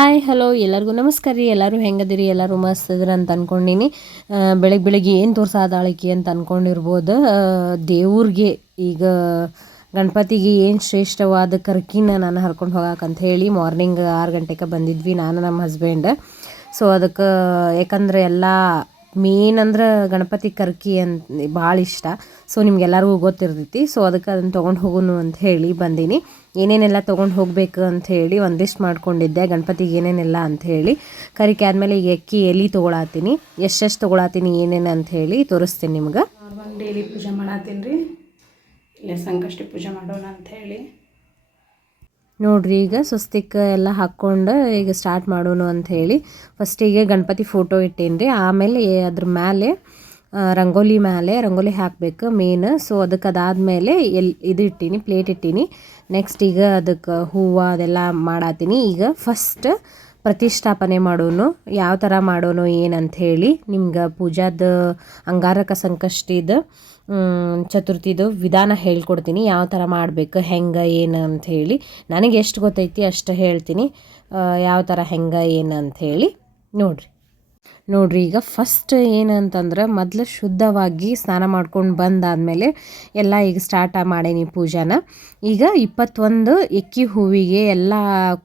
Hi hello ಎಲ್ಲರಿಗೂ ನಮಸ್ಕಾರ ರೀ. ಎಲ್ಲರೂ ಹೆಂಗದಿರಿ? ಎಲ್ಲರೂ ಮಸ್ತ್ ಇದ್ರಿ ಅಂತ ಅಂದ್ಕೊಂಡೀನಿ. ಬೆಳಗ್ಗೆ ಏನು ತೋರ್ಸಾದಾಳಿಕೆ ಅಂತ ಅಂದ್ಕೊಂಡಿರ್ಬೋದು. ದೇವ್ರಿಗೆ ಈಗ ಗಣಪತಿಗೆ ಏನು ಶ್ರೇಷ್ಠವಾದ ಕರ್ಕಿನ ನಾನು ಹರ್ಕೊಂಡು ಹೋಗಕ್ಕಂತ ಹೇಳಿ ಮಾರ್ನಿಂಗ್ 6 ಗಂಟೆಗೆ ಬಂದಿದ್ವಿ ನಾನು ನಮ್ಮ ಹಸ್ಬೆಂಡ್. ಸೊ ಅದಕ್ಕೆ ಯಾಕಂದ್ರೆ ಎಲ್ಲ ಮೇನ್ ಅಂದ್ರೆ ಗಣಪತಿ ಕರ್ಕಿ ಅಂತ ಭಾಳ ಇಷ್ಟ. ಸೊ ನಿಮ್ಗೆಲ್ಲರಿಗೂ ಗೊತ್ತಿರ್ತೈತಿ. ಸೊ ಅದಕ್ಕೆ ಅದನ್ನು ತೊಗೊಂಡು ಹೋಗೋನು ಅಂತ ಹೇಳಿ ಬಂದೀನಿ. ಏನೇನೆಲ್ಲ ತೊಗೊಂಡು ಹೋಗಬೇಕು ಅಂಥೇಳಿ ಒಂದಿಷ್ಟು ಮಾಡ್ಕೊಂಡಿದ್ದೆ ಗಣಪತಿಗೆ ಏನೇನೆಲ್ಲ ಅಂಥೇಳಿ. ಕರಿಕೆ ಆದಮೇಲೆ ಈಗ ಅಕ್ಕಿ ಎಲೆ ತೊಗೊಳತ್ತೀನಿ, ಎಷ್ಟೆಷ್ಟು ತೊಗೊಳತ್ತೀನಿ ಏನೇನು ಅಂಥೇಳಿ ತೋರಿಸ್ತೀನಿ ನಿಮ್ಗೆ. ನಾರ್ಮಲ್ ಡೈಲಿ ಪೂಜೆ ಮಾಡತ್ತೀನಿ ರೀ. ಇಲ್ಲೇ ಸಂಕಷ್ಟಿ ಪೂಜೆ ಮಾಡೋಣ ಅಂಥೇಳಿ ನೋಡ್ರಿ, ಈಗ ಸ್ವಸ್ತಿಕ್ ಎಲ್ಲ ಹಾಕ್ಕೊಂಡು ಈಗ ಸ್ಟಾರ್ಟ್ ಮಾಡೋಣ ಅಂಥೇಳಿ ಫಸ್ಟಿಗೆ ಗಣಪತಿ ಫೋಟೋ ಇಟ್ಟೇನಿ ರೀ. ಆಮೇಲೆ ಅದ್ರ ಮೇಲೆ ರಂಗೋಲಿ ಹಾಕಬೇಕು ಮೇನ್. ಸೊ ಅದಕ್ಕೆ ಅದಾದಮೇಲೆ ಇದು ಇಟ್ಟೀನಿ, ಪ್ಲೇಟ್ ಇಟ್ಟೀನಿ. ನೆಕ್ಸ್ಟ್ ಈಗ ಅದಕ್ಕೆ ಹೂವು ಅದೆಲ್ಲ ಮಾಡತ್ತೀನಿ. ಈಗ ಫಸ್ಟ್ ಪ್ರತಿಷ್ಠಾಪನೆ ಮಾಡೋನು, ಯಾವ ಥರ ಮಾಡೋನು ಏನಂಥೇಳಿ ನಿಮ್ಗೆ ಪೂಜಾದ ಅಂಗಾರಕ ಸಂಕಷ್ಟಿದ ಚತುರ್ಥಿದು ವಿಧಾನ ಹೇಳ್ಕೊಡ್ತೀನಿ. ಯಾವ ಥರ ಮಾಡಬೇಕು, ಹೆಂಗೆ ಏನು ಅಂಥೇಳಿ ನನಗೆ ಎಷ್ಟು ಗೊತ್ತೈತಿ ಅಷ್ಟು ಹೇಳ್ತೀನಿ. ಯಾವ ಥರ ಹೆಂಗೆ ಏನು ಅಂಥೇಳಿ ನೋಡ್ರಿ. ಈಗ ಫಸ್ಟ್ ಏನಂತಂದ್ರೆ ಮೊದಲು ಶುದ್ಧವಾಗಿ ಸ್ನಾನ ಮಾಡ್ಕೊಂಡು ಬಂದಾದಮೇಲೆ ಎಲ್ಲ ಈಗ ಸ್ಟಾರ್ಟ್ ಮಾಡೇನಿ ಪೂಜಾನ. ಈಗ 21 ಎಕ್ಕಿ ಹೂವಿಗೆ ಎಲ್ಲ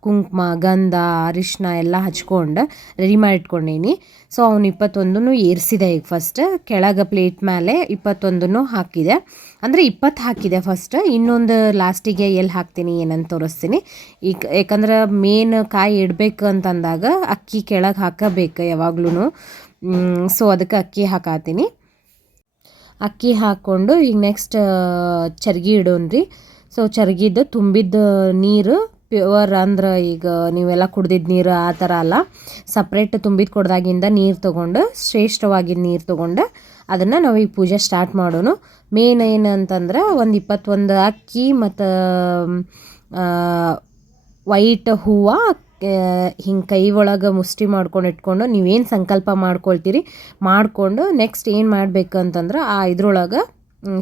ಕುಂಕುಮ ಗಂಧ ಅರಿಶಿನ ಎಲ್ಲ ಹಚ್ಕೊಂಡು ರೆಡಿ ಮಾಡಿಟ್ಕೊಂಡೀನಿ. ಸೊ ಅವ್ನು 21 ಏರಿಸಿದೆ. ಈಗ ಫಸ್ಟ್ ಕೆಳಗೆ ಪ್ಲೇಟ್ ಮೇಲೆ 21 ಹಾಕಿದೆ, ಅಂದರೆ 20 ಹಾಕಿದೆ ಫಸ್ಟ್. ಇನ್ನೊಂದು ಲಾಸ್ಟಿಗೆ ಎಲ್ಲಿ ಹಾಕ್ತೀನಿ ಏನಂತ ತೋರಿಸ್ತೀನಿ. ಈಗ ಯಾಕಂದ್ರೆ ಮೇನ್ ಕಾಯಿ ಇಡಬೇಕು ಅಂತಂದಾಗ ಅಕ್ಕಿ ಕೆಳಗೆ ಹಾಕಬೇಕು ಯಾವಾಗ್ಲೂ. ಸೊ ಅದಕ್ಕೆ ಅಕ್ಕಿ ಹಾಕಾತೀನಿ. ಅಕ್ಕಿ ಹಾಕ್ಕೊಂಡು ಈಗ ನೆಕ್ಸ್ಟ್ ಚರ್ಗಿ ಇಡೋನ್ರಿ. ಸೊ ಚರ್ಗಿದ್ದು ತುಂಬಿದ ನೀರು ಪ್ಯೂರ್ ಅಂದ್ರೆ ಈಗ ನೀವೆಲ್ಲ ಕುಡ್ದಿದ್ದ ನೀರು ಆ ಥರ ಅಲ್ಲ, ಸಪ್ರೇಟ್ ತುಂಬಿದ ಕೊಡ್ದಾಗಿಂದ ನೀರು ತೊಗೊಂಡು ಶ್ರೇಷ್ಠವಾಗಿದ್ದ ನೀರು ತೊಗೊಂಡು ಅದನ್ನು ನಾವು ಈಗ ಪೂಜೆ ಸ್ಟಾರ್ಟ್ ಮಾಡೋನು. ಮೇನ್ ಏನು ಅಂತಂದ್ರೆ ಒಂದು 21 ಅಕ್ಕಿ ಮತ್ತು ವೈಟ್ ಹೂವು ಹಿಂಗೆ ಕೈ ಒಳಗೆ ಮುಷ್ಟಿ ಮಾಡ್ಕೊಂಡು ಇಟ್ಕೊಂಡು ನೀವೇನು ಸಂಕಲ್ಪ ಮಾಡ್ಕೊಳ್ತೀರಿ ಮಾಡಿಕೊಂಡು ನೆಕ್ಸ್ಟ್ ಏನು ಮಾಡಬೇಕು ಅಂತಂದ್ರೆ ಆ ಇದ್ರೊಳಗೆ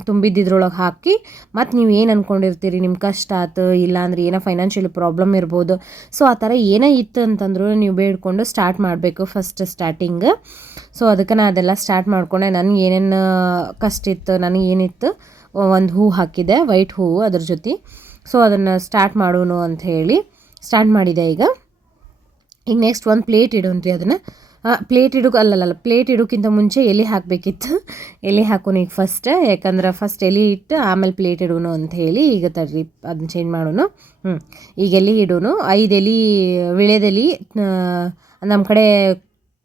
ತುಂಬಿದ್ದಿದ್ರೊಳಗೆ ಹಾಕಿ ಮತ್ತು ನೀವು ಏನು ಅಂದ್ಕೊಂಡಿರ್ತೀರಿ, ನಿಮ್ಮ ಕಷ್ಟ ಆಯ್ತು ಇಲ್ಲಾಂದ್ರೆ ಏನೋ ಫೈನಾನ್ಷಿಯಲ್ ಪ್ರಾಬ್ಲಮ್ ಇರ್ಬೋದು. ಸೊ ಆ ಥರ ಏನೇ ಇತ್ತು ಅಂತಂದ್ರೂ ನೀವು ಬೇಡ್ಕೊಂಡು ಸ್ಟಾರ್ಟ್ ಮಾಡಬೇಕು ಫಸ್ಟ್ ಸ್ಟಾರ್ಟಿಂಗ್. ಸೊ ಅದಕ್ಕೆ ನಾನು ಅದೆಲ್ಲ ಸ್ಟಾರ್ಟ್ ಮಾಡ್ಕೊಂಡೆ. ನನಗೆ ಏನೇನು ಕಷ್ಟ ಇತ್ತು, ನನಗೇನಿತ್ತು, ಒಂದು ಹೂ ಹಾಕಿದೆ ವೈಟ್ ಹೂವು ಅದ್ರ ಜೊತೆ. ಸೊ ಅದನ್ನು ಸ್ಟಾರ್ಟ್ ಮಾಡೋನು ಅಂತ ಹೇಳಿ ಸ್ಟಾರ್ಟ್ ಮಾಡಿದೆ. ಈಗ ನೆಕ್ಸ್ಟ್ ಒಂದು ಪ್ಲೇಟ್ ಇಡೋನ್ರಿ. ಅದನ್ನು ಪ್ಲೇಟ್ ಇಡೋಕ್ಕಿಂತ ಮುಂಚೆ ಎಲೆ ಹಾಕಬೇಕಿತ್ತು. ಎಲೆ ಹಾಕೋನು ಈಗ ಫಸ್ಟ್, ಯಾಕಂದ್ರೆ ಫಸ್ಟ್ ಎಲೆ ಇಟ್ಟು ಆಮೇಲೆ ಪ್ಲೇಟ್ ಇಡೋನು ಅಂತ ಹೇಳಿ. ಈಗ ತರ್ರಿ ಅದನ್ನ ಚೇಂಜ್ ಮಾಡೋನು. ಈಗ ಎಲೆ ಇಡೋನು. 5 ಎಲೆ ವಿಳೆದೆಲೆ ನಮ್ಮ ಕಡೆ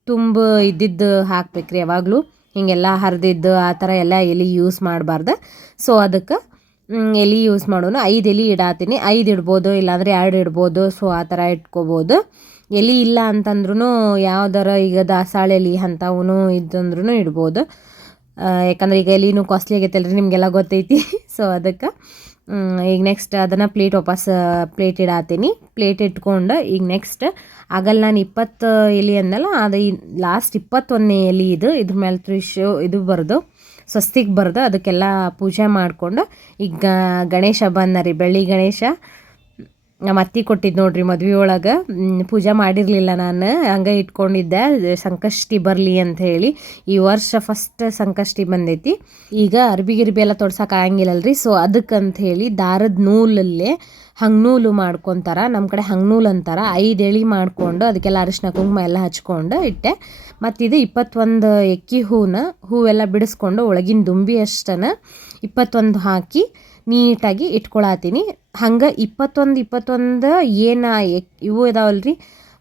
ತುಂಬ ಇದ್ದಿದ್ದು ಹಾಕ್ಬೇಕ್ರಿ ಯಾವಾಗಲೂ. ಹಿಂಗೆಲ್ಲ ಹರಿದಿದ್ದು ಆ ಥರ ಎಲ್ಲ ಎಲೆ ಯೂಸ್ ಮಾಡಬಾರ್ದು. ಸೊ ಅದಕ್ಕೆ ಎಲೆ ಯೂಸ್ ಮಾಡೋನು. 5 ಎಲೆ ಇಡಾತೀನಿ. 5 ಇಡ್ಬೋದು, ಇಲ್ಲಾಂದರೆ 2 ಇಡ್ಬೋದು. ಸೊ ಆ ಥರ ಇಟ್ಕೋಬೋದು. ಎಲೆ ಇಲ್ಲ ಅಂತಂದ್ರೂ ಯಾವ್ದಾರ ಈಗ ದಾಸಾಳ ಎಲೆ ಅಂಥವೂ ಇದ್ದಂದ್ರೂ ಇಡ್ಬೋದು. ಯಾಕಂದ್ರೆ ಈಗ ಎಲೆನೂ ಕಾಸ್ಟ್ಲಿ ಆಗೈತಲ್ರಿ, ನಿಮಗೆಲ್ಲ ಗೊತ್ತೈತಿ. ಸೊ ಅದಕ್ಕೆ ಈಗ ನೆಕ್ಸ್ಟ್ ಅದನ್ನು ಪ್ಲೇಟ್ ಇಡಾತೀನಿ. ಪ್ಲೇಟ್ ಇಟ್ಕೊಂಡು ಈಗ ನೆಕ್ಸ್ಟ್ ಆಗಲ್ಲ ನಾನು 20 ಎಲೆ ಅಂದಲ್ಲ, ಅದು ಲಾಸ್ಟ್ 21ನೇ ಎಲೆ ಇದ್ರ ಮೇಲೆ ಇದು ಬರೆದು ಸ್ವಸ್ತಿಕ್ ಬರೆದು ಅದಕ್ಕೆಲ್ಲ ಪೂಜೆ ಮಾಡಿಕೊಂಡು ಈಗ ಗಣೇಶ ಬಂದ ರೀ. ಬೆಳ್ಳಿ ಗಣೇಶ ನಮ್ಮ ಅತ್ತಿ ಕೊಟ್ಟಿದ್ದು ನೋಡ್ರಿ ಮದ್ವೆ ಒಳಗೆ. ಪೂಜೆ ಮಾಡಿರಲಿಲ್ಲ ನಾನು, ಹಂಗೆ ಇಟ್ಕೊಂಡಿದ್ದೆ ಸಂಕಷ್ಟಿ ಬರಲಿ ಅಂತ ಹೇಳಿ. ಈ ವರ್ಷ ಫಸ್ಟ್ ಸಂಕಷ್ಟಿ ಬಂದೈತಿ. ಈಗ ಅರ್ಬಿ ಎಲ್ಲ ತೊಡ್ಸಕ್ಕೆ ಆಗಂಗಿಲ್ಲಲ್ರಿ. ಸೊ ಅದಕ್ಕಂತ ಹೇಳಿ ದಾರದ ನೂಲಲ್ಲೇ ಹಂಗ್ನೂಲು ಮಾಡ್ಕೊತಾರ. ನಮ್ಮ ಕಡೆ ಹಂಗ್ನೂಲು ಅಂತಾರೆ. 5 ಎಳೆ ಮಾಡಿಕೊಂಡು ಅದಕ್ಕೆಲ್ಲ ಅರಿಶಿನ ಕುಂಕುಮ ಎಲ್ಲ ಹಚ್ಕೊಂಡು ಇಟ್ಟೆ. ಮತ್ತು ಇದು 21 ಎಕ್ಕಿ ಹೂವೆಲ್ಲ ಬಿಡಿಸ್ಕೊಂಡು ಒಳಗಿನ ದುಂಬಿ ಅಷ್ಟನ್ನು 21 ಹಾಕಿ ನೀಟಾಗಿ ಇಟ್ಕೊಳತ್ತೀನಿ. ಹಂಗೆ 21 ಏನು ಇವು ಇದಾವಲ್ರಿ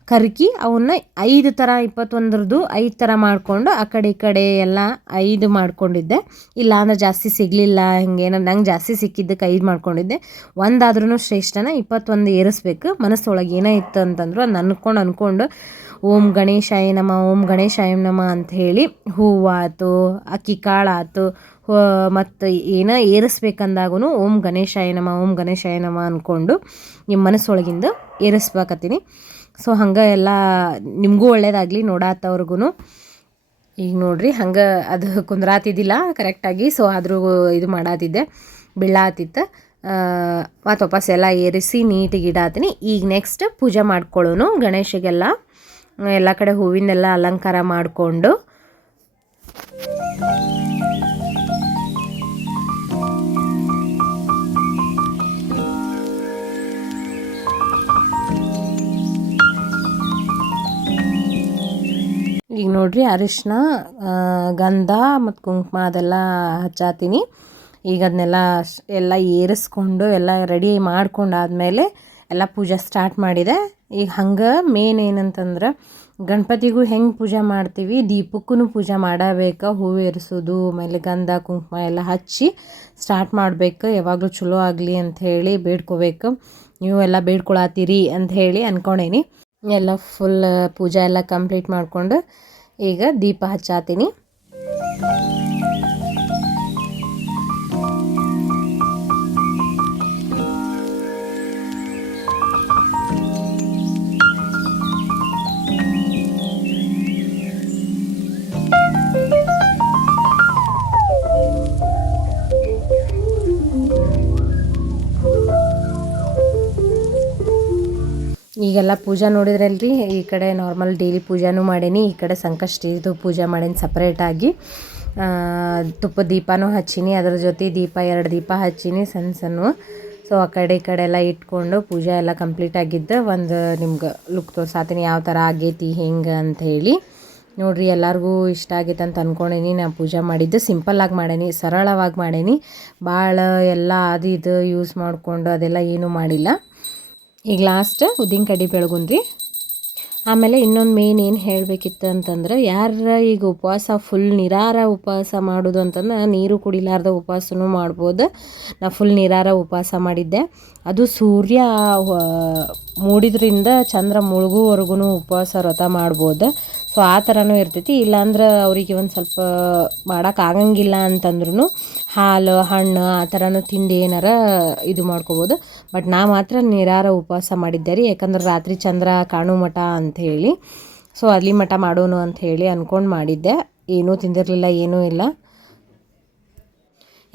ಕರ್ಕಿ, ಅವನ್ನ 5 ಥರ 21ರದ್ದು 5 ಥರ ಮಾಡಿಕೊಂಡು ಆ ಕಡೆ ಈ ಕಡೆ ಎಲ್ಲ 5 ಮಾಡ್ಕೊಂಡಿದ್ದೆ. ಇಲ್ಲ ಅಂದ್ರೆ ಜಾಸ್ತಿ ಸಿಗಲಿಲ್ಲ, ಹಿಂಗೇನೋ ನಂಗೆ ಜಾಸ್ತಿ ಸಿಕ್ಕಿದ್ದಕ್ಕೆ 5 ಮಾಡ್ಕೊಂಡಿದ್ದೆ. ಒಂದಾದ್ರೂ ಶ್ರೇಷ್ಠನ 21 ಏರಿಸ್ಬೇಕು. ಮನಸ್ಸೊಳಗೆ ಏನೋ ಇತ್ತು ಅಂತಂದ್ರು ಅದನ್ನ ಅಂದ್ಕೊಂಡು ಓಂ ಗಣೇಶಾಯ ನಮ ಓಂ ಗಣೇಶಾಯ ನಮ ಅಂತ ಹೇಳಿ ಹೂವಾತು ಅಕ್ಕಿ ಕಾಳಾತು ಮತ್ತು ಏನೋ ಏರಿಸ್ಬೇಕಂದಾಗೂ ಓಂ ಗಣೇಶಾಯ ನಮ ಅಂದ್ಕೊಂಡು ನಿಮ್ಮ ಮನಸ್ಸೊಳಗಿಂದ ಏರಿಸ್ಬೇಕತ್ತೀನಿ. ಸೊ ಹಂಗೆ ಎಲ್ಲ ನಿಮಗೂ ಒಳ್ಳೇದಾಗಲಿ ನೋಡಾತವ್ರಿಗೂ. ಈಗ ನೋಡ್ರಿ ಹಂಗೆ ಅದು ಕುಂದ್ರಾತಿದ್ದಿಲ್ಲ ಕರೆಕ್ಟಾಗಿ. ಸೊ ಆದರೂ ಇದು ಮಾಡಾತಿದ್ದೆ, ಬೀಳಾತಿತ್ತು. ಮತ್ತು ವಾಪಸ್ ಎಲ್ಲ ಏರಿಸಿ ನೀಟಿಗೆ ಇಡಾತೀನಿ. ಈಗ ನೆಕ್ಸ್ಟ್ ಪೂಜೆ ಮಾಡ್ಕೊಳ್ಳೋನು. ಗಣೇಶಗೆಲ್ಲ ಎಲ್ಲ ಕಡೆ ಹೂವಿನೆಲ್ಲ ಅಲಂಕಾರ ಮಾಡಿಕೊಂಡು ಈಗ ನೋಡ್ರಿ ಅರಿಶಿನ, ಗಂಧ ಮತ್ತು ಕುಂಕುಮ ಅದೆಲ್ಲ ಹಚ್ಚಾತೀನಿ. ಈಗ ಅದನ್ನೆಲ್ಲ ಎಲ್ಲ ಏರಿಸ್ಕೊಂಡು ಎಲ್ಲ ರೆಡಿ ಮಾಡ್ಕೊಂಡಾದ್ಮೇಲೆ ಎಲ್ಲ ಪೂಜೆ ಸ್ಟಾರ್ಟ್ ಮಾಡಿದೆ. ಈಗ ಹಂಗೆ ಮೇನ್ ಏನಂತಂದ್ರೆ ಗಣಪತಿಗೂ ಹೆಂಗೆ ಪೂಜೆ ಮಾಡ್ತೀವಿ, ದೀಪಕ್ಕೂ ಪೂಜೆ ಮಾಡಬೇಕು. ಹೂವು ಏರಿಸೋದು, ಆಮೇಲೆ ಗಂಧ ಕುಂಕುಮ ಎಲ್ಲ ಹಚ್ಚಿ ಸ್ಟಾರ್ಟ್ ಮಾಡಬೇಕು. ಯಾವಾಗಲೂ ಚಲೋ ಆಗಲಿ ಅಂಥೇಳಿ ಬೇಡ್ಕೋಬೇಕು. ನೀವು ಎಲ್ಲ ಬೇಡ್ಕೊಳತ್ತೀರಿ ಅಂಥೇಳಿ ಅಂದ್ಕೊಂಡೇನಿ. ಎಲ್ಲ ಫುಲ್ ಪೂಜೆ ಎಲ್ಲ ಕಂಪ್ಲೀಟ್ ಮಾಡಿಕೊಂಡು ಈಗ ದೀಪ ಹಚ್ಚಾತೀನಿ. ಈಗೆಲ್ಲ ಪೂಜೆ ನೋಡಿದ್ರಲ್ರಿ, ಈ ಕಡೆ ನಾರ್ಮಲ್ ಡೈಲಿ ಪೂಜಾನೂ ಮಾಡೀನಿ, ಈ ಕಡೆ ಸಂಕಷ್ಟಿದು ಪೂಜೆ ಮಾಡೀನಿ ಸಪ್ರೇಟಾಗಿ. ತುಪ್ಪದ ದೀಪನೂ ಹಚ್ಚೀನಿ, ಅದ್ರ ಜೊತೆ ದೀಪ 2 ದೀಪ ಹಚ್ಚೀನಿ ಸಣ್ಣ ಸಣ್ಣ. ಸೊ ಆ ಕಡೆ ಈ ಕಡೆ ಎಲ್ಲ ಇಟ್ಕೊಂಡು ಪೂಜೆ ಎಲ್ಲ ಕಂಪ್ಲೀಟ್ ಆಗಿದ್ದು ಒಂದು ನಿಮ್ಗೆ ಲುಕ್ ತೋರ್ಸಾತೀನಿ ಯಾವ ಥರ ಆಗೈತಿ ಹೆಂಗೆ ಅಂಥೇಳಿ. ನೋಡಿರಿ ಎಲ್ಲರಿಗೂ ಇಷ್ಟ ಆಗೈತೆ ಅಂತ ಅಂದ್ಕೊಂಡೀನಿ. ನಾನು ಪೂಜೆ ಮಾಡಿದ್ದು ಸಿಂಪಲ್ಲಾಗಿ ಮಾಡೀನಿ, ಸರಳವಾಗಿ ಮಾಡೀನಿ. ಭಾಳ ಎಲ್ಲ ಅದು ಇದು ಯೂಸ್ ಮಾಡಿಕೊಂಡು ಅದೆಲ್ಲ ಏನೂ ಮಾಡಿಲ್ಲ. ಈಗ ಲಾಸ್ಟ್ ಉದ್ದಿನ ಕಡ್ಡಿ ಬೆಳಗುನ್ರಿ. ಆಮೇಲೆ ಇನ್ನೊಂದು ಮೇನ್ ಏನು ಹೇಳಬೇಕಿತ್ತು ಅಂತಂದ್ರೆ, ಯಾರ ಈಗ ಉಪವಾಸ ಫುಲ್ ನಿರಾರ ಉಪವಾಸ ಮಾಡೋದು ಅಂತಂದ್ರೆ ನೀರು ಕುಡಿಲಾರ್ದ ಉಪವಾಸನೂ ಮಾಡ್ಬೋದು. ನಾ ಫುಲ್ ನಿರಾರ ಉಪವಾಸ ಮಾಡಿದ್ದೆ. ಅದು ಸೂರ್ಯ ಮೂಡಿದ್ರಿಂದ ಚಂದ್ರ ಮುಳುಗುವವರೆಗೂ ಉಪವಾಸ ವ್ರತ ಮಾಡ್ಬೋದು. ಸೊ ಆ ಥರನೂ ಇರ್ತೈತಿ. ಇಲ್ಲಾಂದ್ರೆ ಅವರಿಗೆ ಒಂದು ಸ್ವಲ್ಪ ಮಾಡೋಕ್ಕಾಗಂಗಿಲ್ಲ ಅಂತಂದ್ರೂ ಹಾಲು ಹಣ್ಣು ಆ ಥರನೂ ತಿಂದು ಏನಾರ ಇದು ಮಾಡ್ಕೋಬೋದು. ಬಟ್ ನಾ ಮಾತ್ರ ನಿರಾರ ಉಪವಾಸ ಮಾಡಿದ್ದೆ ರೀ, ಯಾಕಂದ್ರೆ ರಾತ್ರಿ ಚಂದ್ರ ಕಾಣೋ ಮಠ ಅಂಥೇಳಿ. ಸೊ ಅಲ್ಲಿ ಮಠ ಮಾಡೋನು ಅಂಥೇಳಿ ಅಂದ್ಕೊಂಡು ಮಾಡಿದ್ದೆ. ಏನೂ ತಿಂದಿರಲಿಲ್ಲ, ಏನೂ ಇಲ್ಲ.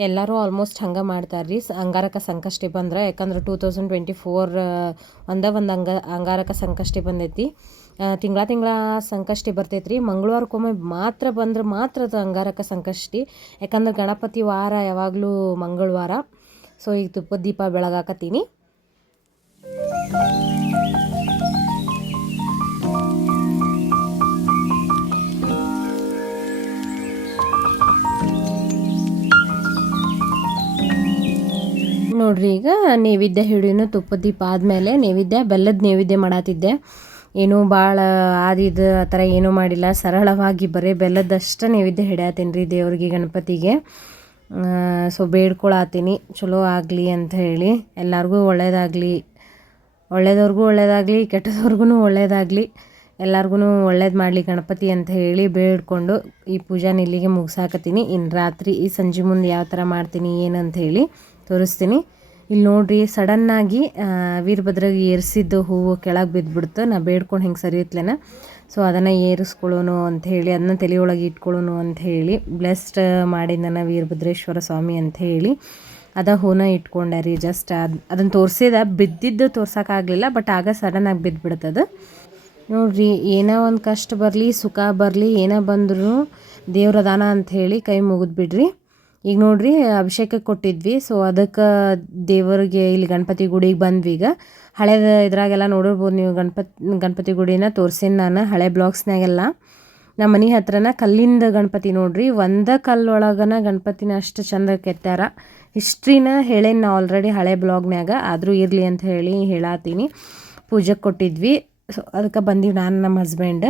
ಎಲ್ಲರೂ ಆಲ್ಮೋಸ್ಟ್ ಹಂಗೆ ಮಾಡ್ತಾರೆ ರೀ ಅಂಗಾರಕ ಸಂಕಷ್ಟಿ ಬಂದ್ರೆ. ಯಾಕಂದ್ರೆ 2024 ಒಂದು ಅಂಗಾರಕ ಸಂಕಷ್ಟಿ ಬಂದೈತಿ. ತಿಂಗಳ ಸಂಕಷ್ಟಿ ಬರ್ತೈತೆ ರೀ. ಮಂಗಳವಾರಕ್ಕೊಮ್ಮೆ ಮಾತ್ರ ಬಂದ್ರೆ ಮಾತ್ರ ಅದು ಅಂಗಾರಕ ಸಂಕಷ್ಟಿ. ಯಾಕಂದ್ರೆ ಗಣಪತಿ ವಾರ ಯಾವಾಗಲೂ ಮಂಗಳವಾರ. ಸೊ ಈಗ ತುಪ್ಪದ ದೀಪ ಬೆಳಗಾಕತ್ತೀನಿ. ನೋಡ್ರಿ ಈಗ ನೈವೇದ್ಯ ಹಿಡಿನು ತುಪ್ಪದ ದೀಪ ಆದಮೇಲೆ ಬೆಲ್ಲದ ನೈವೇದ್ಯ ಮಾಡತ್ತಿದ್ದೆ. ಏನೂ ಭಾಳ ಆದಿದ್ದು ಆ ಥರ ಏನೂ ಮಾಡಿಲ್ಲ, ಸರಳವಾಗಿ ಬರೀ ಬೆಲ್ಲದಷ್ಟು ನೈವೇದ್ಯ ಹಿಡಿಯತ್ತೀನಿ ರೀ ದೇವ್ರಿಗೆ, ಗಣಪತಿಗೆ. ಸೊ ಬೇಡ್ಕೊಳತ್ತೀನಿ ಚಲೋ ಆಗಲಿ ಅಂತ ಹೇಳಿ, ಎಲ್ಲರಿಗೂ ಒಳ್ಳೇದಾಗಲಿ, ಒಳ್ಳೇದವ್ರಿಗೂ ಒಳ್ಳೇದಾಗಲಿ, ಕೆಟ್ಟದವ್ರಿಗೂ ಒಳ್ಳೇದಾಗಲಿ, ಎಲ್ಲರಿಗೂ ಒಳ್ಳೇದು ಮಾಡಲಿ ಗಣಪತಿ ಅಂತ ಹೇಳಿ ಬೇಡ್ಕೊಂಡು ಈ ಪೂಜೆನ ಇಲ್ಲಿಗೆ ಮುಗಿಸಾಕತ್ತೀನಿ. ಇನ್ನು ರಾತ್ರಿ ಈ ಸಂಜೆ ಮುಂದೆ ಯಾವ ಥರ ಮಾಡ್ತೀನಿ ಏನಂತ ಹೇಳಿ ತೋರಿಸ್ತೀನಿ. ಇಲ್ಲಿ ನೋಡ್ರಿ ಸಡನ್ನಾಗಿ ವೀರಭದ್ರಗೆ ಏರಿಸಿದ್ದು ಹೂವು ಕೆಳಗೆ ಬಿದ್ದುಬಿಡ್ತು. ನಾ ಬೇಡ್ಕೊಂಡು ಹಿಂಗೆ ಸರಿಯತ್ಲೇನ. ಸೊ ಅದನ್ನು ಏರಿಸ್ಕೊಳ್ಳೋನು ಅಂಥೇಳಿ, ಅದನ್ನ ತಲೆಯೊಳಗೆ ಇಟ್ಕೊಳ್ಳೋನು ಅಂಥೇಳಿ ಬ್ಲೆಸ್ಡ್ ಮಾಡಿ ನನ್ನ ವೀರಭದ್ರೇಶ್ವರ ಸ್ವಾಮಿ ಅಂಥೇಳಿ ಹೂನ ಇಟ್ಕೊಂಡೆ ರೀ. ಜಸ್ಟ್ ಅದನ್ನು ತೋರಿಸಿದ, ಬಿದ್ದಿದ್ದು ತೋರ್ಸೋಕ್ಕಾಗಲಿಲ್ಲ, ಬಟ್ ಆಗ ಸಡನ್ನಾಗಿ ಬಿದ್ದುಬಿಡ್ತದೆ. ನೋಡ್ರಿ ಏನೋ ಒಂದು ಕಷ್ಟ ಬರಲಿ ಸುಖ ಬರಲಿ ಏನೋ ಬಂದರೂ ದೇವ್ರ ದಾನ ಅಂಥೇಳಿ ಕೈ ಮುಗಿದು ಬಿಡ್ರಿ. ಈಗ ನೋಡ್ರಿ ಅಭಿಷೇಕಕ್ಕೆ ಕೊಟ್ಟಿದ್ವಿ. ಸೊ ಅದಕ್ಕೆ ದೇವರಿಗೆ ಇಲ್ಲಿ ಗಣಪತಿ ಗುಡಿಗೆ ಬಂದ್ವಿ. ಈಗ ಹಳೇದು ಇದ್ರಾಗೆಲ್ಲ ನೋಡಿರ್ಬೋದು ನೀವು, ಗಣಪತಿ ಗುಡಿನ ತೋರ್ಸೀನಿ ನಾನು ಹಳೆ ಬ್ಲಾಗ್ಸ್ನಾಗೆಲ್ಲ. ನಮ್ಮ ಮನೆ ಹತ್ರನ ಕಲ್ಲಿಂದ ಗಣಪತಿ ನೋಡ್ರಿ, ಒಂದೇ ಕಲ್ಲೊಳಗನ ಗಣಪತಿನ ಅಷ್ಟು ಚಂದ ಕೆತ್ತಾರ. ಹಿಸ್ಟ್ರಿನ ಹೇಳೇನಿ ನಾ ಆಲ್ರೆಡಿ ಹಳೆ ಬ್ಲಾಗ್ನಾಗ, ಆದರೂ ಇರಲಿ ಅಂತ ಹೇಳಿ ಹೇಳತ್ತೀನಿ. ಪೂಜೆಗೆ ಕೊಟ್ಟಿದ್ವಿ. ಸೊ ಅದಕ್ಕೆ ಬಂದೀವಿ ನಾನು ನಮ್ಮ ಹಸ್ಬೆಂಡ್.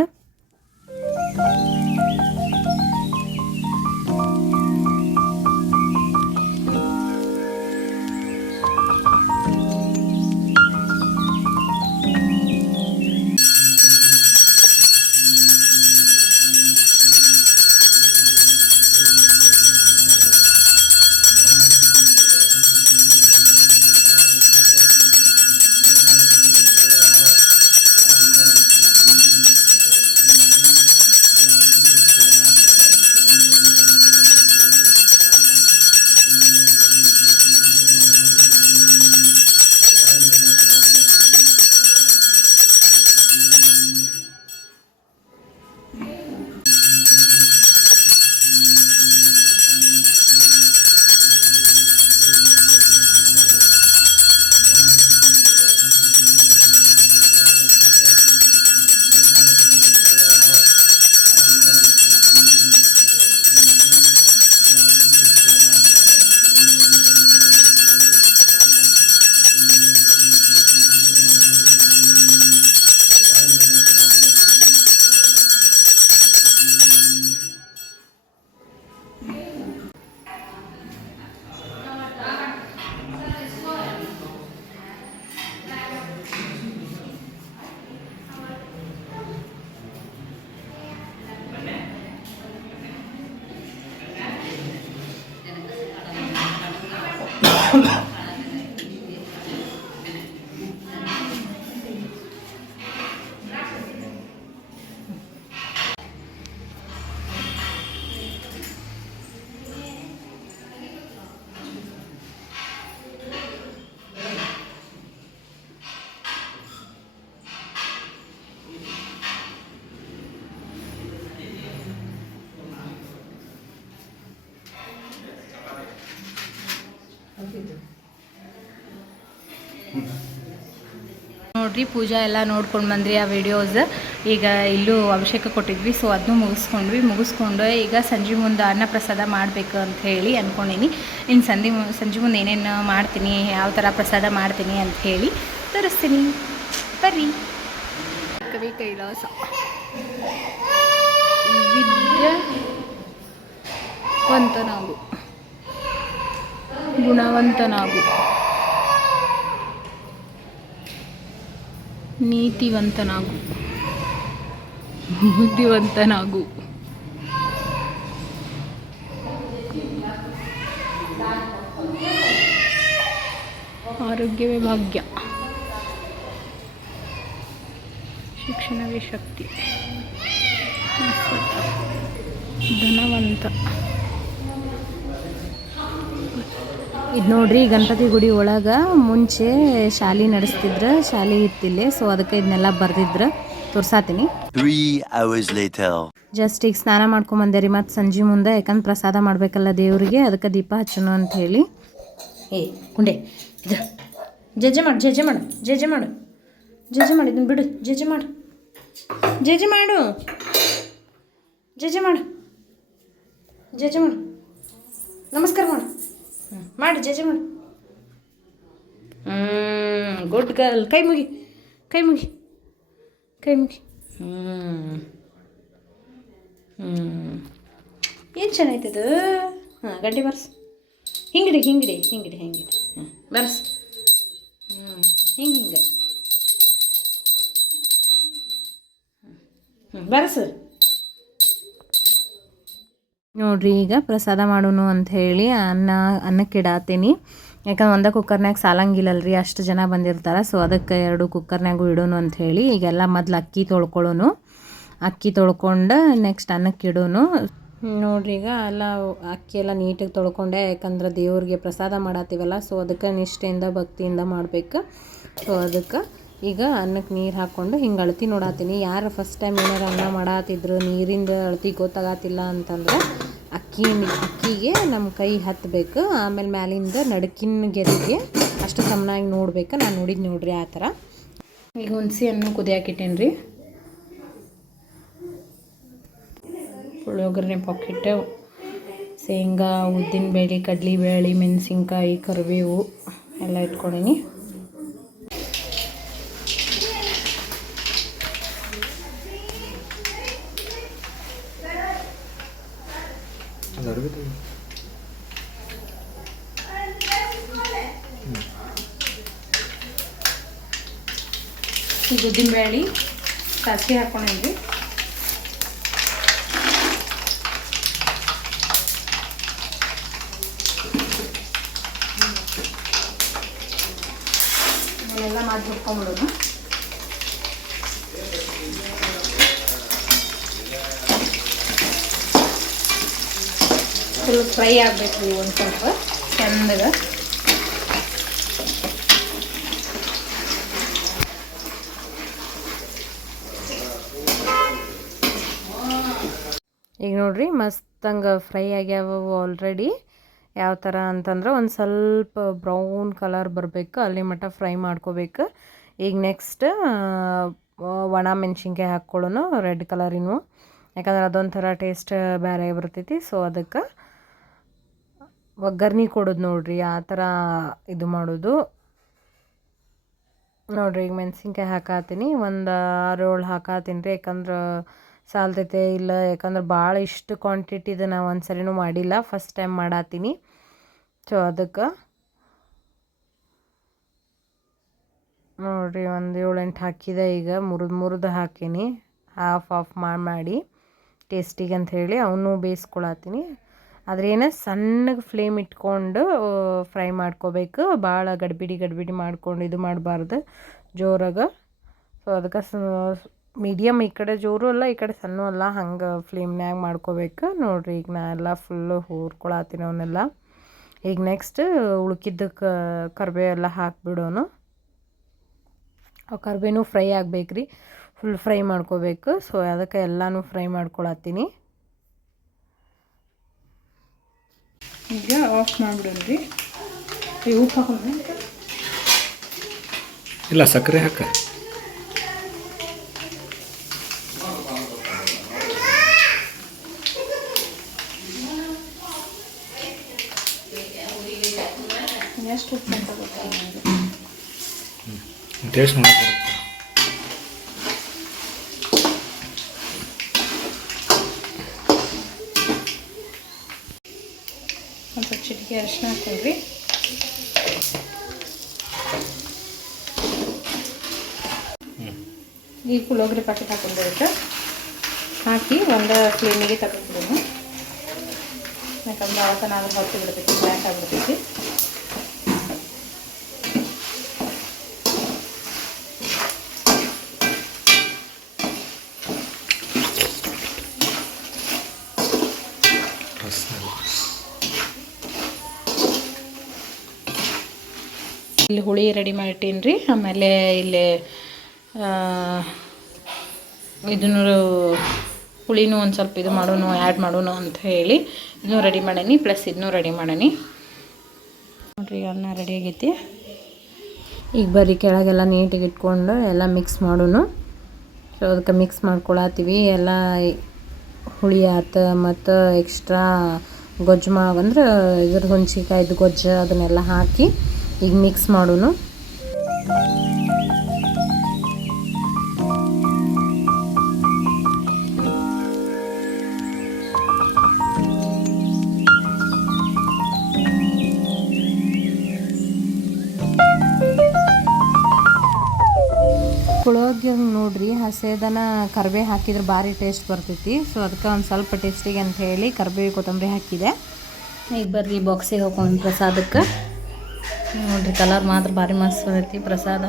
ನೋಡ್ರಿ ಪೂಜಾ ಎಲ್ಲ ನೋಡ್ಕೊಂಡು ಬಂದ್ರಿ ಆ ವಿಡಿಯೋಸ್. ಈಗ ಇಲ್ಲೂ ಅಭಿಷೇಕ ಕೊಟ್ಟಿದ್ವಿ, ಸೊ ಅದನ್ನೂ ಮುಗಿಸ್ಕೊಂಡು ಈಗ ಸಂಜೆ ಮುಂದೆ ಅನ್ನ ಪ್ರಸಾದ ಮಾಡಬೇಕು ಅಂತ ಹೇಳಿ ಅಂದ್ಕೊಂಡೀನಿ. ಇನ್ನು ಸಂಜೆ ಮುಂದೆ ಏನೇನು ಮಾಡ್ತೀನಿ, ಯಾವ ಥರ ಪ್ರಸಾದ ಮಾಡ್ತೀನಿ ಅಂತ ಹೇಳಿ ತೋರಿಸ್ತೀನಿ, ಬರ್ರಿ. ಕವಿ ಕೈಲಾಸ ವಿದ್ಯಾವಂತನಾಗು, ಗುಣವಂತನಾಗು, ನೀತಿವಂತನಾಗು, ಬುದ್ಧಿವಂತನಾಗು, ಆರೋಗ್ಯವೇ ಭಾಗ್ಯ, ಶಿಕ್ಷಣವೇ ಶಕ್ತಿ, ಧನವಂತ. ಇದು ನೋಡ್ರಿ ಗಣಪತಿ ಗುಡಿ ಒಳಗೆ ಮುಂಚೆ ಶಾಲೆ ನಡೆಸ್ತಿದ್ರು, ಶಾಲೆ ಇತ್ತಿಲ್ಲೇ, ಸೊ ಅದಕ್ಕೆ ಇದನ್ನೆಲ್ಲ ಬರ್ದಿದ್ರು, ತೋರ್ಸಾತೀನಿ. 3 hours later. ಜಸ್ಟ್ ಈಗ ಸ್ನಾನ ಮಾಡ್ಕೊಂಬಂದೆ ರೀ, ಮತ್ತು ಸಂಜೆ ಮುಂದೆ ಯಾಕಂದ್ರೆ ಪ್ರಸಾದ ಮಾಡಬೇಕಲ್ಲ ದೇವರಿಗೆ, ಅದಕ್ಕೆ ದೀಪ ಹಚ್ಚೋಣ ಅಂತ ಹೇಳಿ. ಕುಂಡೆ ಇದು ಜಜ್ಜೆ ಮಾಡು, ಜಜ್ಜೆ ಮಾಡು, ಜಜ್ಜೆ ಮಾಡು, ಜಜ್ಜೆ ಮಾಡು, ಇದನ್ನು ಬಿಡು, ಜಜ್ಜೆ ಮಾಡು, ಜಜ್ಜೆ ಮಾಡು, ಜಜ್ಜೆ ಮಾಡು, ಜಜ್ಜೆ ಮಾಡು, ನಮಸ್ಕಾರ ಮಾಡು, ಮಾಡಿ ಜಜ್ಜೆ ಮಾಡು. Good girl. ಕೈ ಮುಗಿ, ಕೈ ಮುಗಿ, ಕೈ ಮುಗಿ. ಏನು ಚೆನ್ನಾಯ್ತದು. ಹಾಂ, ಗಡ್ಡೆ ಬರ್ಸು, ಹಿಂಗಿಡಿ ಹಿಂಗಿಡಿ ಹಿಂಗಿಡಿ ಹಿಂಗಿಡಿ. ಹಾಂ, ಬರ್ಸು. ಹಿಂಗೆ ಬರ್ಸು. ನೋಡ್ರಿ ಈಗ ಪ್ರಸಾದ ಮಾಡೋಣ ಅಂತ ಹೇಳಿ ಅನ್ನಕ್ಕೆ ಇಡಾತೀನಿ. ಯಾಕಂದ್ರೆ ಒಂದೇ ಕುಕ್ಕರ್ನಾಗ ಸಾಲಂಗಿಲ್ಲಲ್ರಿ, ಅಷ್ಟು ಜನ ಬಂದಿರ್ತಾರೆ, ಸೊ ಅದಕ್ಕೆ 2 ಕುಕ್ಕರ್ನಾಗೂ ಇಡೋನು ಅಂತ ಹೇಳಿ. ಈಗೆಲ್ಲ ಮೊದ್ಲು ಅಕ್ಕಿ ತೊಳ್ಕೊಳ್ಳೋನು, ಅಕ್ಕಿ ತೊಳ್ಕೊಂಡು ನೆಕ್ಸ್ಟ್ ಅನ್ನಕ್ಕೆ ಇಡೋನು. ನೋಡ್ರಿ ಈಗ ಎಲ್ಲ ಅಕ್ಕಿ ಎಲ್ಲ ನೀಟಾಗಿ ತೊಳ್ಕೊಂಡೆ, ಯಾಕಂದ್ರೆ ದೇವ್ರಿಗೆ ಪ್ರಸಾದ ಮಾಡತ್ತೀವಲ್ಲ, ಸೊ ಅದಕ್ಕೆ ನಿಷ್ಠೆಯಿಂದ ಭಕ್ತಿಯಿಂದ ಮಾಡಬೇಕು. ಸೊ ಅದಕ್ಕೆ ಈಗ ಅನ್ನಕ್ಕೆ ನೀರು ಹಾಕ್ಕೊಂಡು ಹಿಂಗೆ ಅಳತಿ ನೋಡಾತೀನಿ. ಯಾರು ಫಸ್ಟ್ ಟೈಮ್ ಏನಾರು ಅನ್ನ ಮಾಡತ್ತಿದ್ರು ನೀರಿಂದ ಅಳತಿ ಗೊತ್ತಾಗತ್ತಿಲ್ಲ ಅಂತಂದ್ರೆ ಅಕ್ಕಿಗೆ ನಮ್ಮ ಕೈ ಹತ್ತಬೇಕು, ಆಮೇಲೆ ಮ್ಯಾಲಿಂದ ನಡಕಿನ ಗೆರೆಗೆ ಅಷ್ಟು ಸಮನಾಗಿ ನೋಡ್ಬೇಕು. ನಾನು ನೋಡಿದ್ದು ನೋಡ್ರಿ ಆ ಥರ. ಈಗ ಹುಣಸೆ ಹಣ್ಣು ಕುದಿಯಾಕಿಟ್ಟೇನಿ ರೀ, ಪುಳಿಯೋಗರೆ ಪಾಕೆಟ್, ಶೇಂಗಾ, ಉದ್ದಿನಬೇಳೆ, ಕಡಲೆಬೇಳೆ, ಮೆಣಸಿನ್ಕಾಯಿ, ಕರಿಬೇವು ಎಲ್ಲ ಇಟ್ಕೊಂಡೀನಿ. ಈಗ ಉದ್ದಿನಬೇಳೆ ಸಾಸಿವೆ ಹಾಕ್ಕೊಂಡೇನಿ. ಎಲ್ಲ ಮಾಡಿ ಹುಡ್ಕೊಂಬಿಡೋದು. ಸ್ವಲ್ಪ ಫ್ರೈ ಆಗಬೇಕು ಒಂದು ಸ್ವಲ್ಪ ಚೆಂದಗೆ. ಈಗ ನೋಡ್ರಿ ಮಸ್ತಂಗೆ ಫ್ರೈ ಆಗ್ಯಾವ ಆಲ್ರೆಡಿ. ಯಾವ ಥರ ಅಂತಂದ್ರೆ ಒಂದು ಸ್ವಲ್ಪ ಬ್ರೌನ್ ಕಲರ್ ಬರಬೇಕು, ಅಲ್ಲಿ ಮಟ್ಟ ಫ್ರೈ ಮಾಡ್ಕೋಬೇಕು. ಈಗ ನೆಕ್ಸ್ಟ್ ಒಣ ಮೆಣಸಿನ್ಕಾಯಿ ಹಾಕ್ಕೊಳ್ಳೋನು, ರೆಡ್ ಕಲರಿನೂ, ಯಾಕಂದ್ರೆ ಅದೊಂಥರ ಟೇಸ್ಟ್ ಬೇರೆ ಬರ್ತೈತಿ. ಸೊ ಅದಕ್ಕೆ ಒಗ್ಗರ್ಣೆ ಕೊಡೋದು ನೋಡ್ರಿ, ಆ ಥರ ಇದು ಮಾಡೋದು ನೋಡ್ರಿ. ಈಗ ಮೆಣಸಿನ್ಕಾಯಿ ಹಾಕಾತೀನಿ, ಒಂದು 6-7 ಹಾಕಾತೀನಿ ರೀ, ಯಾಕಂದ್ರೆ ಸಾಲ್ತೈತೆ ಇಲ್ಲ, ಯಾಕಂದ್ರೆ ಭಾಳ ಇಷ್ಟು ಕ್ವಾಂಟಿಟಿದು ನಾವು ಒಂದು ಸರಿನೂ ಮಾಡಿಲ್ಲ, ಫಸ್ಟ್ ಟೈಮ್ ಮಾಡತ್ತೀನಿ. ಸೊ ಅದಕ್ಕೆ ನೋಡಿರಿ ಒಂದು 7-8 ಹಾಕಿದೆ. ಈಗ ಮುರಿದು ಹಾಕೀನಿ, ಹಾಫ್ ಮಾಡಿ ಟೇಸ್ಟಿಗೆ ಅಂಥೇಳಿ ಅವನು ಬೇಯಿಸ್ಕೊಳತ್ತೀನಿ. ಆದ್ರೇನು ಸಣ್ಣಗೆ ಫ್ಲೇಮ್ ಇಟ್ಕೊಂಡು ಫ್ರೈ ಮಾಡ್ಕೋಬೇಕು. ಭಾಳ ಗಡ್ಬಿಡಿ ಮಾಡ್ಕೊಂಡು ಇದು ಮಾಡಬಾರ್ದು ಜೋರಾಗ. ಸೊ ಅದಕ್ಕೆ ಮೀಡಿಯಮ್, ಈ ಕಡೆ ಜೋರು ಅಲ್ಲ ಈ ಕಡೆ ಸಣ್ಣ ಅಲ್ಲ, ಹಂಗೆ ಫ್ಲೇಮ್ನ್ಯಾಗ ಮಾಡ್ಕೋಬೇಕು. ನೋಡಿರಿ ಈಗ ನಾ ಎಲ್ಲ ಫುಲ್ಲು ಹುರ್ಕೊಳತ್ತೀನಿ ಅವನ್ನೆಲ್ಲ. ಈಗ ನೆಕ್ಸ್ಟ್ ಉಳ್ಕಿದ್ದ ಕರಿಬೇವೆಲ್ಲ ಹಾಕಿಬಿಡೋನು. ಆ ಕರಿಬೇವು ಫ್ರೈ ಆಗ್ಬೇಕು ರೀ, ಫುಲ್ ಫ್ರೈ ಮಾಡ್ಕೋಬೇಕು. ಸೊ ಅದಕ್ಕೆ ಎಲ್ಲನೂ ಫ್ರೈ ಮಾಡ್ಕೊಳತ್ತೀನಿ. ಈಗ ಆಫ್ ಮಾಡಿಬಿಡೋಣ್ರಿ. ಉಪ್ಪು ಹಾಕೋಣ ಇಲ್ಲ ಸಕ್ಕರೆ ಹಾಕ. ಎಷ್ಟು ಉಪ್ಪು ಅಂತ ಗೊತ್ತಾಗ ಟೇಸ್ಟ್ ಮಾಡಕ್ಕೆ ಬರುತ್ತೆ. ಒಂದು ಸ್ವಲ್ಪ ಚಿಟಿಕೆ ಅರಿಶಿನ ಹಾಕ್ಕೊಳ್ರಿ. ಈ ಪುಳಿಯೋಗರೆ ಪ್ಯಾಕೆಟ್ ಹಾಕೊಂಡ್ಬಿಡುತ್ತೆ, ಹಾಕಿ ಒಂದು ಫ್ಲೇಮಿಗೆ ತಗೊಂಡ್ಬಿಡೋಣ. ಯಾಕಂದ್ರೆ ಅವತ್ತ ನಾವು ಹೊತ್ತು ಬಿಡ್ತೈತಿ, ಬ್ಲ್ಯಾಕ್ ಆಗಿಬಿಡ್ತೈತಿ. ಇಲ್ಲಿ ಹುಳಿ ರೆಡಿ ಮಾಡಿಟ್ಟೀನಿ ರೀ. ಆಮೇಲೆ ಇಲ್ಲಿ ಇದನ್ನು ಹುಳಿನೂ ಒಂದು ಸ್ವಲ್ಪ ಇದು ಮಾಡೋಣ, ಆ್ಯಡ್ ಮಾಡೋಣ ಅಂತ ಹೇಳಿ ಇದನ್ನು ರೆಡಿ ಮಾಡೀನಿ, ಪ್ಲಸ್ ಇದನ್ನೂ ರೆಡಿ ಮಾಡೀನಿ. ನೋಡಿರಿ ಅನ್ನ ರೆಡಿ ಆಗೈತಿ. ಈಗ ಬರೀ ಕೆಳಗೆಲ್ಲ ನೀಟಾಗಿ ಇಟ್ಕೊಂಡು ಎಲ್ಲ ಮಿಕ್ಸ್ ಮಾಡೋಣ. ಸೊ ಅದಕ್ಕೆ ಮಿಕ್ಸ್ ಮಾಡ್ಕೊಳತ್ತೀವಿ. ಎಲ್ಲ ಹುಳಿ ಆತು ಮತ್ತು ಎಕ್ಸ್ಟ್ರಾ ಗೊಜ್ಜು ಅಂದ್ರೆ ಇದ್ರ ಹುಣ್ಸಿಕಾಯ್ದು ಗೊಜ್ಜು ಅದನ್ನೆಲ್ಲ ಹಾಕಿ ಈಗ ಮಿಕ್ಸ್ ಮಾಡೋಣ. ಪುಳಿಯೋಗರೆ ನೋಡ್ರಿ ಹಸಿದನ ಕರಿಬೇವು ಹಾಕಿದ್ರೆ ಭಾರಿ ಟೇಸ್ಟ್ ಬರ್ತೈತಿ. ಸೊ ಅದಕ್ಕೆ ಒಂದು ಸ್ವಲ್ಪ ಟೇಸ್ಟಿಗೆ ಅಂತ ಹೇಳಿ ಕರಿಬೇವು ಕೊತ್ತಂಬರಿ ಹಾಕಿದೆ. ಈಗ ಬರ್ರಿ ಬಾಕ್ಸಿಗೆ ಹಾಕೊಂಡು ಪ್ರಸಾದಕ್ಕೆ. ನೋಡಿರಿ ಕಲರ್ ಮಾತ್ರ ಭಾರಿ ಮಸ್ತ್ ಬಂದೈತಿ ಪ್ರಸಾದ.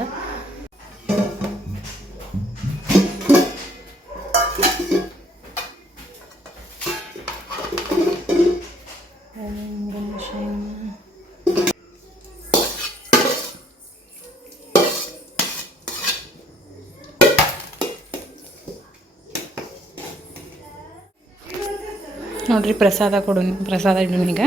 ನೋಡ್ರಿ ಪ್ರಸಾದ ಇಡೋಣ ಈಗ.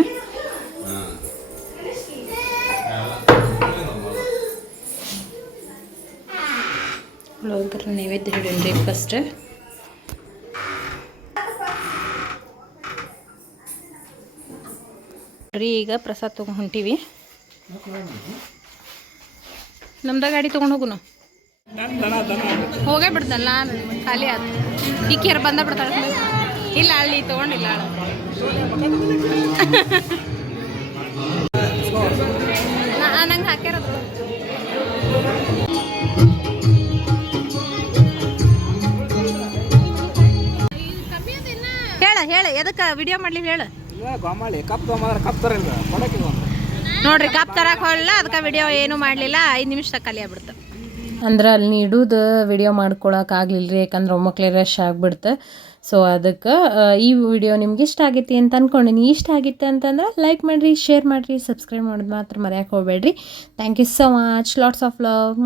ಪುಳಿಯೋಗರೆ ನೈವೇದ್ಯ ಇಡೋಣ್ರಿ ಫಸ್ಟ್. ನೋಡ್ರಿ ಈಗ ಪ್ರಸಾದ ತೊಗೊಂಡು ಹೊಂಟೀವಿ. ನಮ್ದ ಗಾಡಿ ತೊಗೊಂಡು ಹೋಗುನು. ಹೋಗೇ ಬಿಡ್ತಲ್ಲ ಖಾಲಿ ಆಯ್ತು. ಈಕಿಯರು ಬಂದ ಬಿಡ್ತಾಳೆ. ಇಲ್ಲ ಅಲ್ಲಿ ತೊಗೊಂಡಿಲ್ಲ ನಂಗೆ ಹಾಕ್ಯಾರದು. ಹೇಳ ಎದಕ್ಕೆ ವಿಡಿಯೋ ಮಾಡ್ಲಿ ಹೇಳು. ನೋಡ್ರಿ ಕಪ್ ತರಕ್ ಹೋಗಲಿಲ್ಲ, ಅದಕ್ಕೆ ವಿಡಿಯೋ ಏನು ಮಾಡಲಿಲ್ಲ. 5 ನಿಮಿಷ ಖಾಲಿ ಆಗ್ಬಿಡ್ತು. ಅಂದ್ರೆ ಅಲ್ಲಿ ಇಡೋದು ವಿಡಿಯೋ ಮಾಡ್ಕೊಳಕ್ಕಾಗಲಿಲ್ಲ ರೀ, ಯಾಕಂದ್ರೆ ಒಮ್ಮಕ್ಲೆ ರಶ್ ಆಗಿಬಿಡ್ತು. ಸೊ ಅದಕ್ಕೆ ಈ ವಿಡಿಯೋ ನಿಮ್ಗೆ ಇಷ್ಟ ಆಗೈತಿ ಅಂತ ಅಂದ್ಕೊಂಡಿನಿ. ಇಷ್ಟ ಆಗಿತ್ತು ಅಂತಂದ್ರೆ ಲೈಕ್ ಮಾಡಿರಿ, ಶೇರ್ ಮಾಡಿರಿ, ಸಬ್ಸ್ಕ್ರೈಬ್ ಮಾಡೋದು ಮಾತ್ರ ಮರೆಯೋಕೆ ಹೋಗಬೇಡ್ರಿ. Thank you so much. Lots of love.